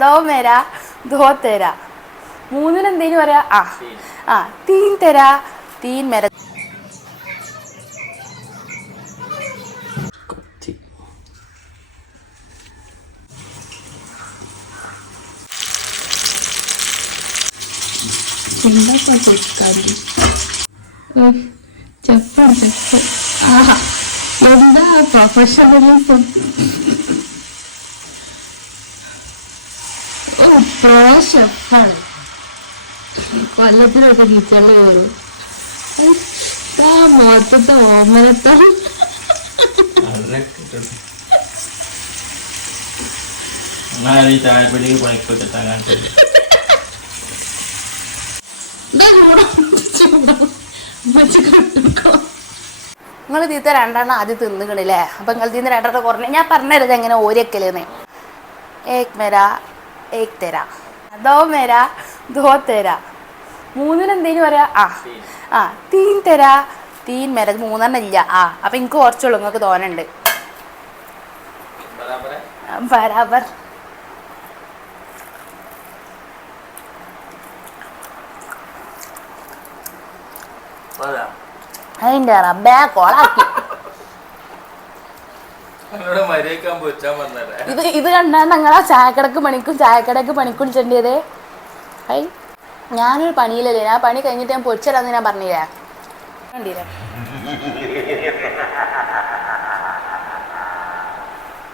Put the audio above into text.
ദോ മേരാ ദോ തേരാ. മൂന്നിനെന്തേലും പറയാ? ആ തീൻ തരാ തീൻ മേര. എന്താ പ്രൊഫഷണലിസം? പ്രോ ഷെഫാണ്. കൊല്ലത്തിനൊക്കെ കിച്ചണിൽ വരും. മൊത്തത്തെ ഓമനത്തോ നിങ്ങൾ തീത്ത രണ്ടെണ്ണം ആദ്യം തിന്നുകണില്ലേ? അപ്പം നിങ്ങൾ തീന്ന് രണ്ടെണ്ണം കുറഞ്ഞ ഞാൻ പറഞ്ഞുതരുത് എങ്ങനെ ഓരിയക്കലെന്ന്. ഏക് മേരാ ഏക് തരാ ദോ മേരാ ദോ തേരാ. മൂന്നിനെന്തേലും പറയാ? ആ തീൻ തരാ തീൻ മേര. മൂന്നെണ്ണം ഇല്ല. അപ്പം എനിക്ക് കുറച്ചുള്ളൂ, നിങ്ങൾക്ക് തോന്നുന്നുണ്ട്. ബരാബർ. അതിൻ്റെ റബ്ബേ കോളാക്കി. ഇത് കണ്ടാണ് ഞങ്ങളാ ചായക്കടക്ക് പണിക്കും ചെണ്ടിയത്. ഞാനൊരു പണിയിലല്ലേ, ഞാൻ പണി കഴിഞ്ഞിട്ട് ഞാൻ പൊരിച്ചരാന്ന് ഞാൻ പറഞ്ഞില്ലേ. കണ്ടില്ലേ?